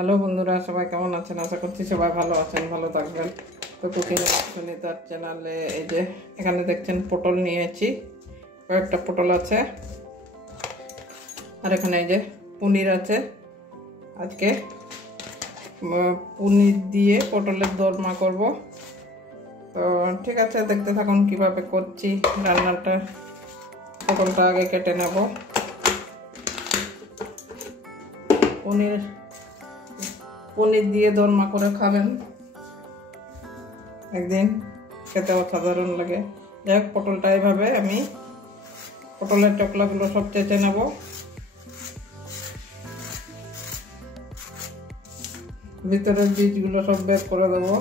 Hello বন্ধুরা, সবাই কেমন আছেন? আশা করছি সবাই ভালো আছেন, ভালো থাকবেন। তো কুকিং সুনিতার চ্যানেলে এই যে এখানে দেখছেন পটল নিয়েছি, কয়েকটা পটল আছে। আর এখানে এই যে পনির আছে। আজকে পনির দিয়ে পটলের দোরমা করব। তো ঠিক আছে, দেখতে থাকুন কিভাবে করছি রান্নাটা। পটলটা আগে কেটে নেব। পনির দিয়ে দোরমা করে খাবেন একদিন, খেতে অসাধারণ লাগে। যাই হোক, পটলটা এইভাবে আমি পটলের চকলাগুলো সব চেঁচে নেব। ভিতরের বীজগুলো সব বের করে দেবো।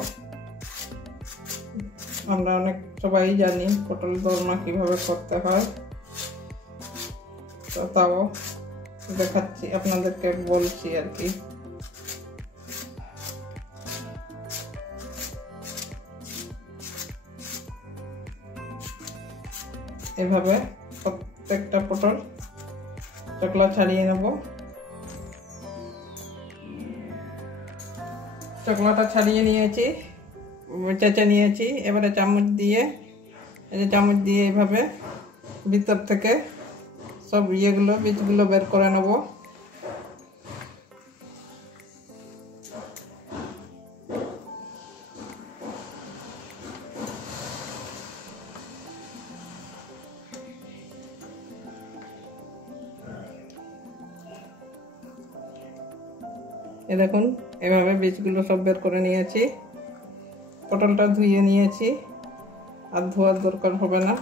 আমরা অনেক সবাই জানি পটল দোরমা কিভাবে করতে হয়, তো তাও দেখাচ্ছি, আপনাদেরকে বলছি আর কি। এভাবে প্রত্যেকটা পটল চকলা ছাড়িয়ে নেব। চকলাটা ছাড়িয়ে নিয়েছি, চেঁচে নিয়েছি। এবারে চামচ দিয়ে এইভাবে ভিতর থেকে সব বীজগুলো বের করে নেব। এ দেখুন, এভাবে বীজগুলো সব বের করে নিয়েছি। পটলটা ধুয়ে নিয়েছি, আর ধোয়ার দরকার হবে না।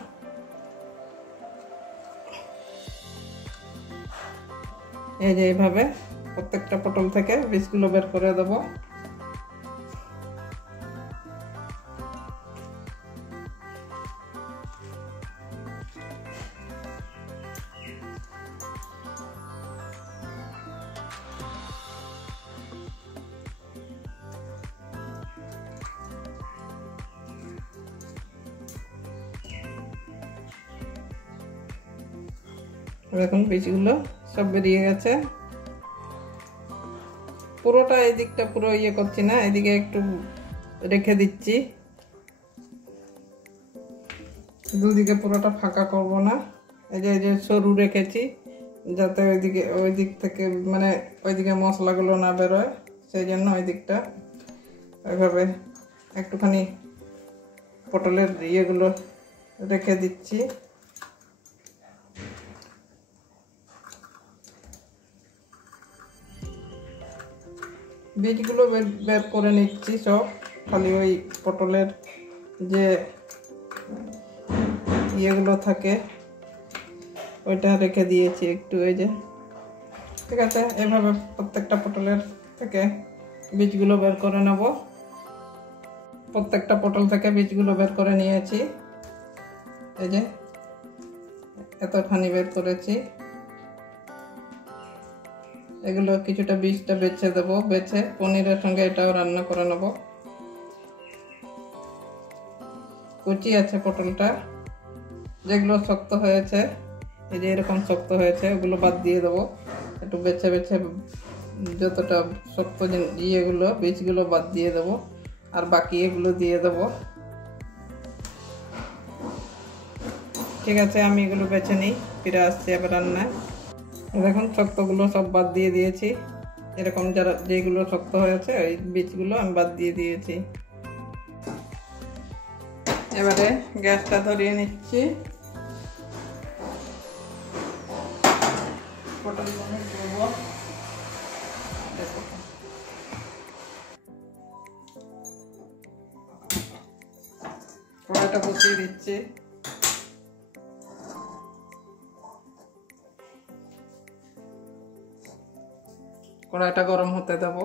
এই যে এইভাবে প্রত্যেকটা পটল থেকে বীজগুলো বের করে দেবো। দেখুন বীজগুলো সব বেরিয়ে গেছে। পুরোটা এই দিকটা পুরো করছি না, এদিকে একটু রেখে দিচ্ছি। দুদিকে পুরোটা ফাঁকা করব না। এই যে সরু রেখেছি, যাতে ওই দিক থেকে মানে ওইদিকে মশলাগুলো না বেরোয়, সেই জন্য ওই দিকটা এভাবে একটুখানি পটলের ইয়েগুলো রেখে দিচ্ছি। বীজগুলো বের করে নিচ্ছি সব, খালি ওই পটলের যে ইয়েগুলো থাকে ওইটা রেখে দিয়েছি একটু। এই যে ঠিক আছে, এভাবে প্রত্যেকটা পটলের থেকে বীজগুলো বের করে নেব। প্রত্যেকটা পটল থেকে বীজগুলো বের করে নিয়েছি। এই যে এতখানি বের করেছি। এগুলো কিছুটা বীজটা বেছে দেবো, বেছে পনিরের সঙ্গে এটাও রান্না করে নেব। কুচি আছে পটলটা, যেগুলো শক্ত হয়েছে, এই যে এরকম শক্ত হয়েছে, ওগুলো বাদ দিয়ে দেবো। একটু বেছে যতটা শক্ত বীজগুলো বাদ দিয়ে দেবো, আর বাকি এগুলো দিয়ে দেবো। ঠিক আছে, আমি এগুলো বেছে নিই, ফিরে আসছি আবার রান্নায়। দেখুন শক্তগুলো সব বাদ দিয়ে দিয়েছি। এরকম যেগুলো শক্ত হয়েছে ওই বীজগুলো আমি বাদ দিয়ে দিয়েছি। এবারে গ্যাসটা ধরিয়ে নিচ্ছি। পটলগুলো দেব। কড়াইটা বসিয়ে দিচ্ছি। কড়াইটা গরম হতে দেব।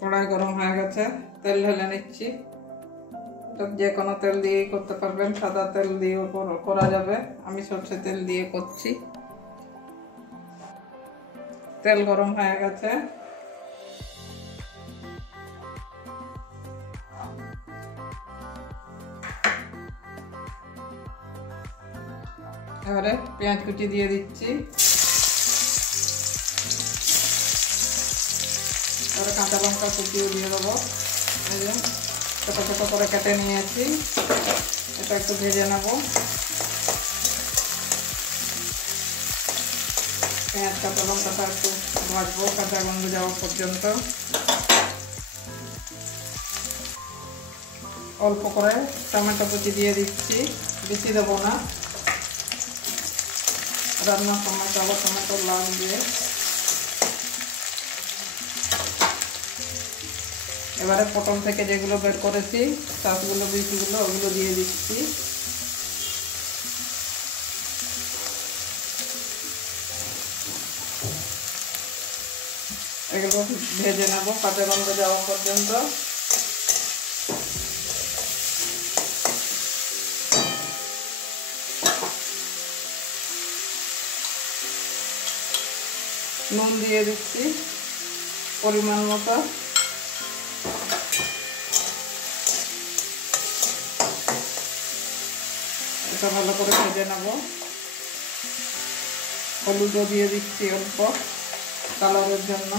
কড়াই গরম হয়ে গেছে, তেল ঢেলে নিচ্ছি। যে কোনো তেল দিয়েই করতে পারবেন, সাদা তেল দিয়েও করা যাবে। আমি সরষে তেল দিয়ে করছি। তেল গরম হয়ে গেছে, এবারে পেঁয়াজ কুচি দিয়ে দিচ্ছি, এবারে কাঁচা লঙ্কা কুচিও দিয়ে দেবো। এই যে ছোটো ছোটো করে কেটে নিয়েছি, এটা একটু ভেজে নেব। পেঁয়াজ কাঁচা লঙ্কাটা একটু ভাজবো কাঁচা গন্ধ যাওয়া পর্যন্ত। অল্প করে টমেটো কুচি দিয়ে দিচ্ছি, বেশি দেবো না, রান্নার সময় তো আবার টমেটো লাগবে। এবারে পটল থেকে যেগুলো বের করেছি শাকগুলো বীজগুলো ওগুলো দিয়ে দিচ্ছি। এগুলো ভেজে নেবো কাঁচা গন্ধ যাওয়া পর্যন্ত। নুন দিয়ে দিচ্ছি পরিমাণ মতো। এটা ভালো করে ভেজে নেব। হলুদও দিয়ে দিচ্ছি অল্প কালারের জন্য,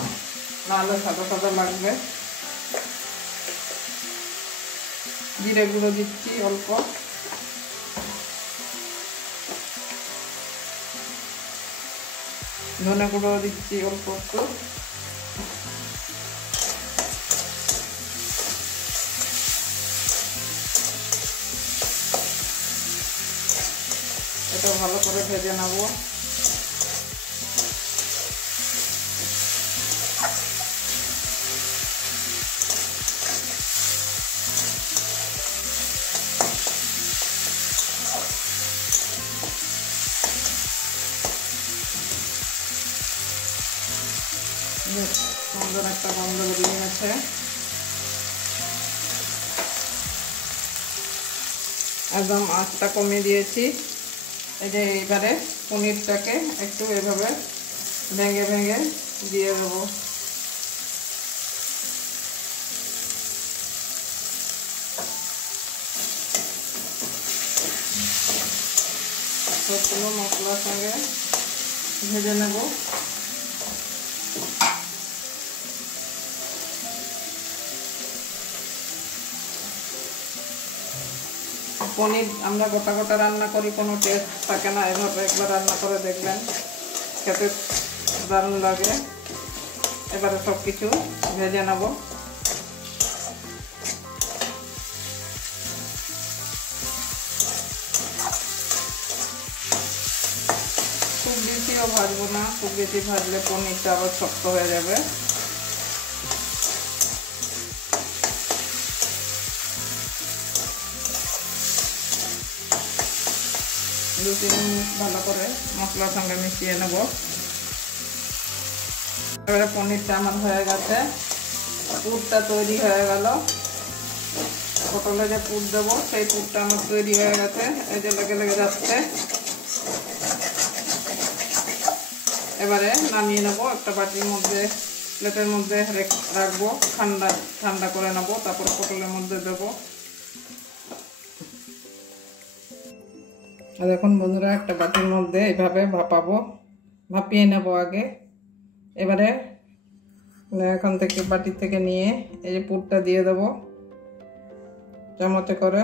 নাহলে সাদা সাদা লাগবে। জিরে গুঁড়ো দিচ্ছি অল্প, ধনে গুঁড়ো দিচ্ছি অল্প একটু। এটা ভালো করে ভেজে নেব। সুন্দর একটা গন্ধ বেরিয়ে গেছে। একদম আঁচটা কমিয়ে দিয়েছি। এই যে এইবারে পনিরটাকে একটু এভাবে ভেঙে ভেঙে দিয়ে দেবো। সবগুলো মশলার সঙ্গে ভেজে নেব। পনির আমরা গোটা গোটা রান্না করি, কোনো টেস্ট থাকে না। এভাবে একবার রান্না করে দেখবেন, খেতে দারুণ লাগে। এবারে সব কিছু ভেজে নেব। খুব বেশিও ভাজবো না, খুব বেশি ভাজলে পনিরটা আবার শক্ত হয়ে যাবে। 2-3 মিনিট ভালো করে মশলার সঙ্গে মিশিয়ে নেব। এবারে পনিরটা আমার হয়ে গেছে, পুরটা তৈরি হয়ে গেল। পটলে যে পুর দেবো সেই পুরটা আমার তৈরি হয়ে গেছে। এই যে লেগে লেগে যাচ্ছে। এবারে নামিয়ে নেব, একটা বাটির মধ্যে প্লেটের মধ্যে রাখবো, ঠান্ডা করে নেব, তারপর পটলের মধ্যে দেবো। আর এখন বন্ধুরা একটা বাটির মধ্যে এইভাবে ভাপিয়ে নেব আগে। এবারে এখন থেকে বাটি থেকে নিয়ে এই যে পুরটা দিয়ে দেবো চামচে করে।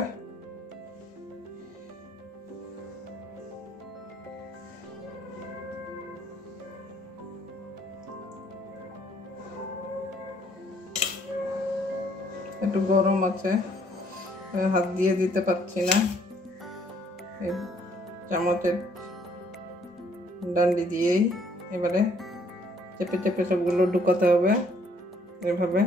একটু গরম আছে, হাত দিয়ে দিতে পারছি না। এই চামচের ডান্ডি দিয়েই এবারে চেপে চেপে সবগুলো ঢুকাতে হবে এভাবে।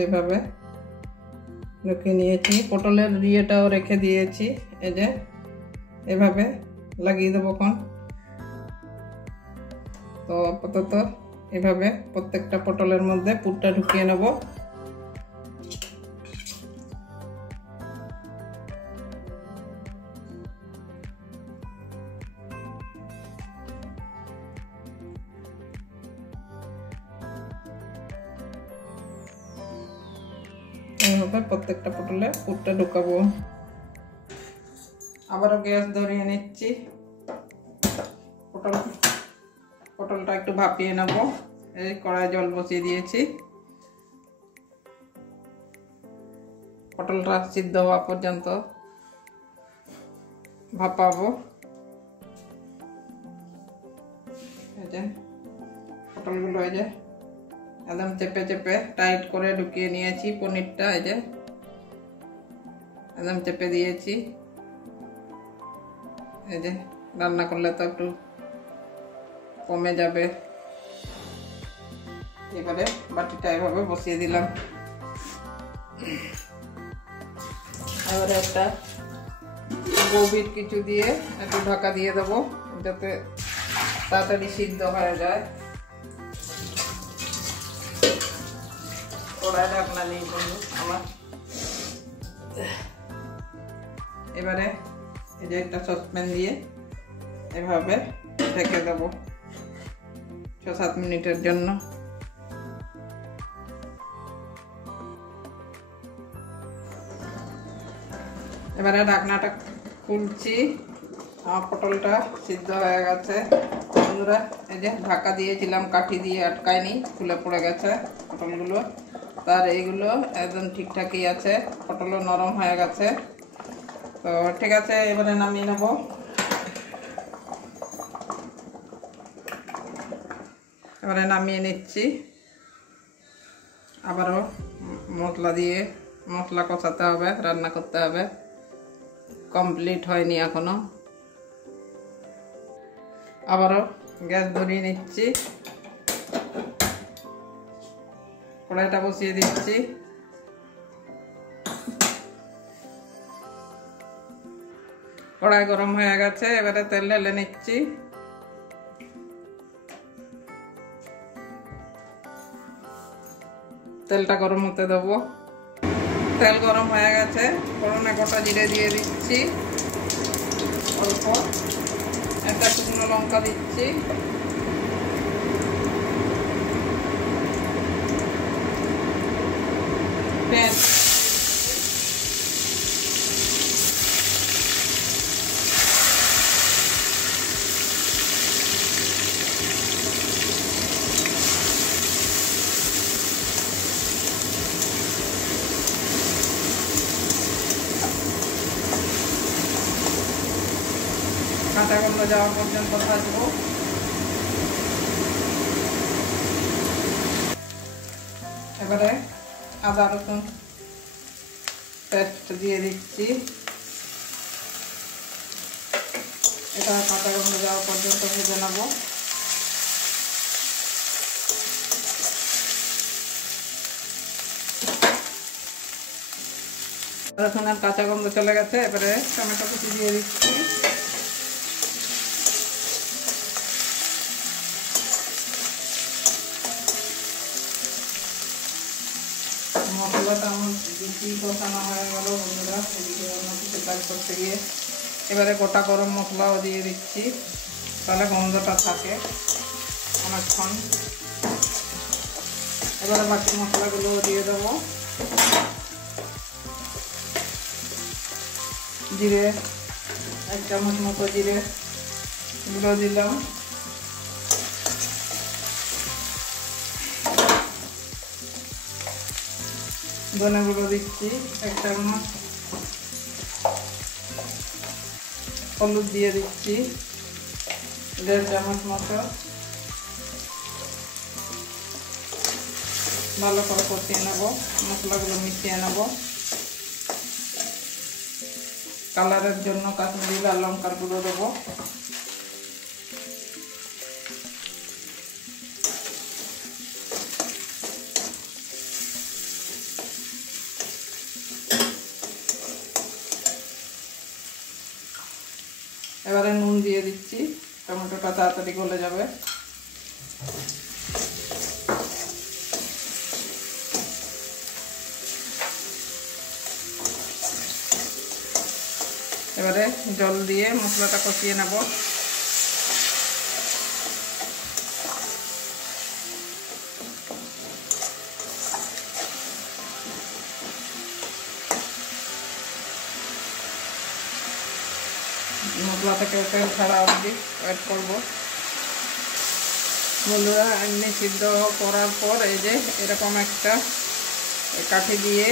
এইভাবে ঢুকিয়ে নিয়েছি। পটলের ইয়েটাও রেখে দিয়েছি, এই যে এভাবে লাগিয়ে দেবো এখন। তো আপাতত এভাবে প্রত্যেকটা পটলের মধ্যে পুরটা ঢুকিয়ে নেব। এইভাবে প্রত্যেকটা পটলে পুরটা ঢুকাবো। আবারও গ্যাস ধরিয়ে নিচ্ছি। পটলটা একটু ভাপিয়ে নেব। এই কড়াই জল বসিয়ে দিয়েছি, পটলটা সিদ্ধ হওয়া পর্যন্ত ভাপাবো। এই যে পটলগুলো এই যে একদম চেপে চেপে টাইট করে ঢুকিয়ে নিয়েছি পনিরটা। এই যে একদম চেপে দিয়েছি। এই যে রান্না করলে তো একটু কমে যাবে। এবারে বাটিটা এভাবে বসিয়ে দিলাম। এবারে একটা গভীর কিছু দিয়ে একটু ঢাকা দিয়ে দেবো, যাতে তাড়াতাড়ি সিদ্ধ হয়ে যায়। কড়াই ঢাকনা নেই বন্ধু আমার। এবারে এই যে একটা সসপ্যান দিয়ে এভাবে ঢেকে দেবো 6-7 মিনিটের জন্য। এবারে ঢাকনাটা খুলছি। আমার পটলটা সিদ্ধ হয়ে গেছে বন্ধুরা। এই যে ঢাকা দিয়েছিলাম, কাঠি দিয়ে আটকায়নি, খুলে পড়ে গেছে পটলগুলো। তার এইগুলো একদম ঠিকঠাকই আছে, পটলও নরম হয়ে গেছে। তো ঠিক আছে, এবারে নামিয়ে নেব। এবারে নামিয়ে নিচ্ছি। আবারও মশলা কষাতে হবে, রান্না করতে হবে, কমপ্লিট হয়নি এখনো। আবারও গ্যাস ধরিয়ে নিচ্ছি, কড়াইটা বসিয়ে দিচ্ছি। কড়াই গরম হয়ে গেছে, এবারে তেল ঢেলে নিচ্ছি। তেলটা গরম হতে দেবো। তেল গরম হয়ে গেছে, ফোড়নে গোটা জিরে দিয়ে দিচ্ছি, অল্প একটা শুকনো লঙ্কা দিচ্ছি, পেঁয়াজ কাঁচা গন্ধ যাওয়া পর্যন্ত ভাজবো। এবারে আদা রসুন পেস্ট দিয়ে দিচ্ছি, এটা কাঁচা গন্ধ যাওয়া পর্যন্ত ভেজে নেব। রসুন আর কাঁচা গন্ধ চলে গেছে, এবারে টমেটো কুচি দিয়ে দিচ্ছি। মশলাটা আমার বেশি কষানো হয়ে গেল বন্ধুরা, এদিকে অন্য কিছু কাজ করতে গিয়ে। এবারে গোটা গরম মশলাও দিয়ে দিচ্ছি, তাহলে গন্ধটা থাকে অনেকক্ষণ। এবারে বাকি মশলাগুলো দিয়ে দেবো। জিরে 1 চামচ মতো জিরে গুঁড়ো দিলাম, ধনে গুঁড়ো দিচ্ছি 1 চামচ, হলুদ দিয়ে দিচ্ছি 1.5 চামচ মতো। ভালো করে কষিয়ে নেব, মশলাগুলো মিশিয়ে নেব। কালারের জন্য কাশ্মীরি লাল লঙ্কার গুঁড়ো দেবো। এবারে নুন দিয়ে দিচ্ছি, টমেটোটা তাড়াতাড়ি গলে যাবে। এবারে জল দিয়ে মশলাটা কষিয়ে নেব। মশলা থেকে তেল ছাড়া অবধি ওয়েট করবো। বন্ধুরা এমনি সিদ্ধ করার পর এই যে এরকম একটা কাঠি দিয়ে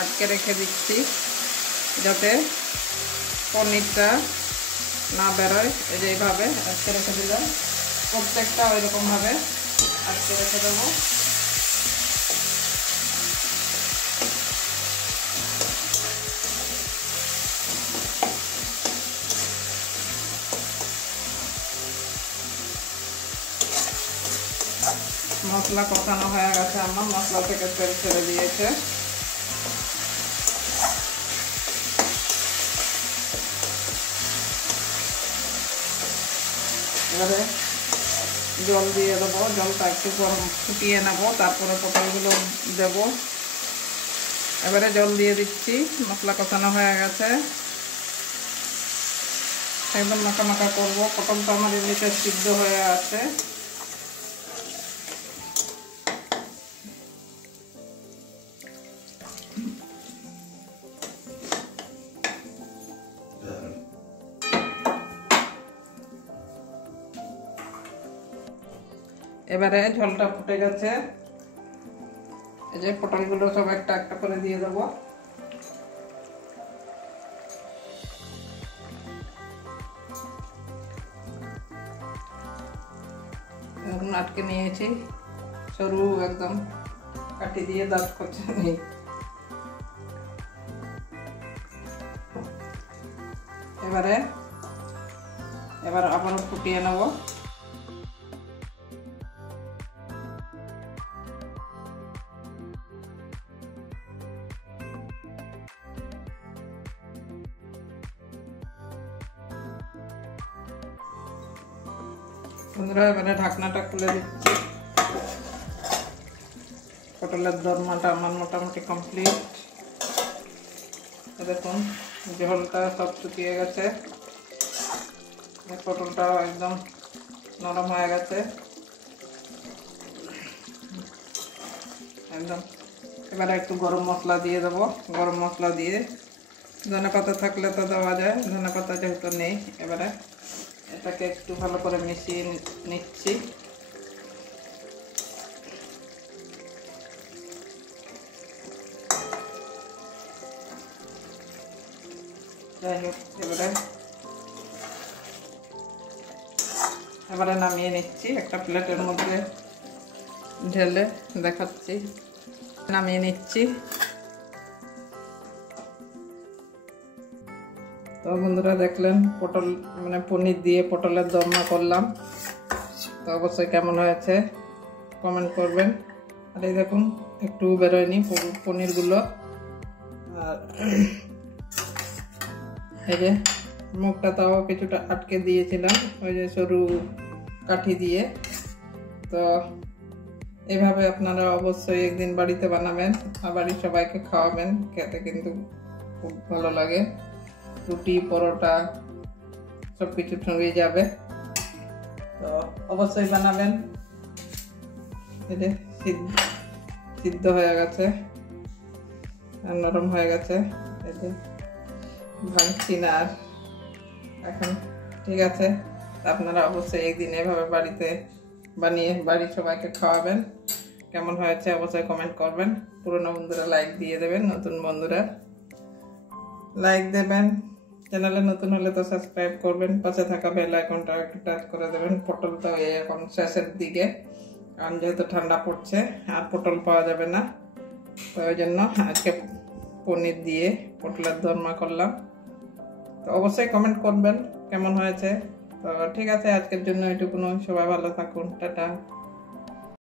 আটকে রেখে দিচ্ছি যাতে পনিরটা না বেরোয়। এই যে এইভাবে আটকে রেখে দিলাম, প্রত্যেকটা ওইরকমভাবে আটকে রেখে দেবো। মশলা কষানো হয়ে গেছে, আমার মশলা থেকে তেল ছেড়ে দিয়েছে। এবারে জল দিয়ে দেবো, জলটা একটু গরম ফুটিয়ে নেবো, তারপরে পটলগুলো দেব। এবারে জল দিয়ে দিচ্ছি, মশলা কষানো হয়ে গেছে, একদম মাখা মাখা করবো। পটলটা আমার এমনিতে সিদ্ধ হয়ে আছে। এবারে ঝোলটা ফুটে গেছে, এই যে পটলগুলো সব একটা একটা করে দিয়ে দেবো। এখন আটকে নিয়েছি, সরু একদম কাটি দিয়ে দাঁত করছে নেই। এবার আবারও ফুটিয়ে নেব। বন্ধুরা এবারে ঢাকনাটা খুলে দিচ্ছি। পটলের দরমাটা আমার মোটামুটি কমপ্লিট। দেখুন ঝোলটা সব শুকিয়ে গেছে, পটলটাও একদম নরম হয়ে গেছে একদম। এবারে একটু গরম মশলা দিয়ে দেবো। গরম মশলা দিয়ে, ধনেপাতা থাকলে তো দেওয়া যায়, ধনেপাতা যেহেতু নেই। এবারে এটাকে একটু ভালো করে মিশিয়ে নিচ্ছি। যাই হোক, এবারে নামিয়ে নিচ্ছি, একটা প্লেটের মধ্যে ঢেলে দেখাচ্ছি। নামিয়ে নিচ্ছি। তো বন্ধুরা দেখলেন পটল মানে পনির দিয়ে পটলের দরমা করলাম। তো অবশ্যই কেমন হয়েছে কমেন্ট করবেন। আর এই দেখুন একটু বেরোয়নি পনিরগুলো। আর এই যে মুখটা তাও কিছুটা আটকে দিয়েছিলাম ওই যে সরু কাঠি দিয়ে। তো এভাবে আপনারা অবশ্যই একদিন বাড়িতে বানাবেন আর বাড়ির সবাইকে খাওয়াবেন, খেতে কিন্তু খুব ভালো লাগে। রুটি পরোটা সব কিছু সঙ্গে যাবে। তো অবশ্যই বানাবেন। এটা সিদ্ধ হয়ে গেছে, নরম হয়ে গেছে, এই যে ভাঙছি না আর এখন। ঠিক আছে, আপনারা অবশ্যই একদিন এভাবে বাড়িতে বানিয়ে বাড়ির সবাইকে খাওয়াবেন। কেমন হয়েছে অবশ্যই কমেন্ট করবেন। পুরনো বন্ধুরা লাইক দিয়ে দেবেন, নতুন বন্ধুরা লাইক দেবেন। চ্যানেলে নতুন হলে তো সাবস্ক্রাইব করবেন, পাশে থাকা বেল আইকনটা একটু টাচ করে দেবেন। পটল তো এখন শেষের দিকে, কারণ যেহেতু ঠান্ডা পড়ছে আর পটল পাওয়া যাবে না, তো ওই জন্য আজকে পনির দিয়ে পটলের দরমা করলাম। তো অবশ্যই কমেন্ট করবেন কেমন হয়েছে। তো ঠিক আছে, আজকের জন্য এটুকুন। সবাই ভালো থাকুন, টাটা।